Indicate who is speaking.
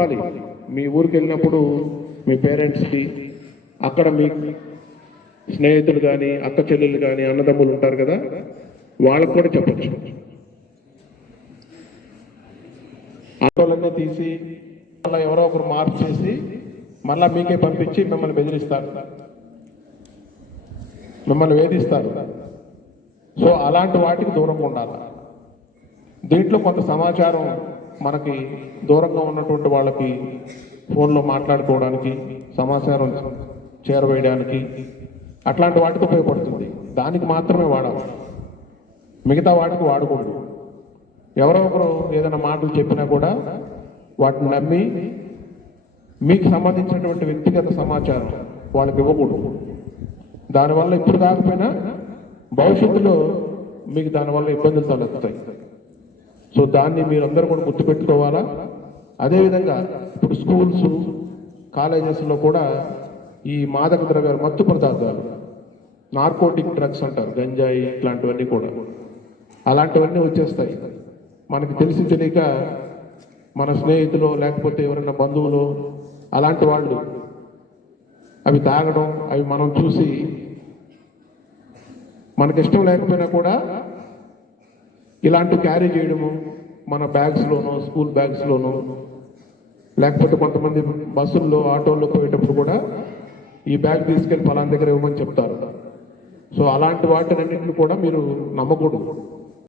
Speaker 1: మీ ఊరికి వెళ్ళినప్పుడు మీ పేరెంట్స్కి అక్కడ మీ స్నేహితులు కానీ అక్క చెల్లెలు కానీ అన్నదమ్ములు ఉంటారు కదా వాళ్ళకు కూడా చెప్పచ్చు. ఆటోలన్నీ తీసి మళ్ళీ ఎవరో ఒకరు మార్పు చేసి మళ్ళీ మీకే పంపించి మిమ్మల్ని బెదిరిస్తారు. మిమ్మల్ని వేధిస్తారు. సో అలాంటి వాటికి దూరంగా ఉండాలి. దీంట్లో కొంత సమాచారం మనకి దూరంగా ఉన్నటువంటి వాళ్ళకి ఫోన్లో మాట్లాడుకోవడానికి సమాచారం చేరవేయడానికి అట్లాంటి వాటికి ఉపయోగపడుతుంది. దానికి మాత్రమే వాడాలి. మిగతా వాటికి వాడకూడదు. ఎవరో ఒకరు ఏదైనా మాటలు చెప్పినా కూడా వాటిని నమ్మి మీకు సంబంధించినటువంటి వ్యక్తిగత సమాచారం వాళ్ళకి ఇవ్వకూడదు. దానివల్ల ఇప్పుడు కాకపోయినా భవిష్యత్తులో మీకు దానివల్ల ఇబ్బందులు తలెత్తుతాయి. సో దాన్ని మీరందరూ కూడా గుర్తుపెట్టుకోవాలా? అదేవిధంగా ఇప్పుడు స్కూల్స్ కాలేజెస్లో కూడా ఈ మాదక ద్రవ్యాలు మత్తు పదార్థాలు నార్కోటిక్ డ్రగ్స్ అంటారు గంజాయి ఇట్లాంటివన్నీ కూడా. అలాంటివన్నీ వచ్చేస్తాయి. మనకి తెలిసి తెలియక మన స్నేహితులు లేకపోతే ఎవరైనా బంధువులు అలాంటి వాళ్ళు అవి తాగడం అవి మనం చూసి మనకి ఇష్టం లేకపోయినా కూడా ఇలాంటి క్యారీ చేయడము మన బ్యాగ్స్లోనో స్కూల్ బ్యాగ్స్లోనో లేకపోతే కొంతమంది బస్సుల్లో ఆటోల్లో పోయేటప్పుడు కూడా ఈ బ్యాగ్ తీసుకెళ్ళి పలానా దగ్గర ఇవ్వమని చెప్తారు. సో అలాంటి వాటినన్నింటిని కూడా మీరు నమ్మకూడదు.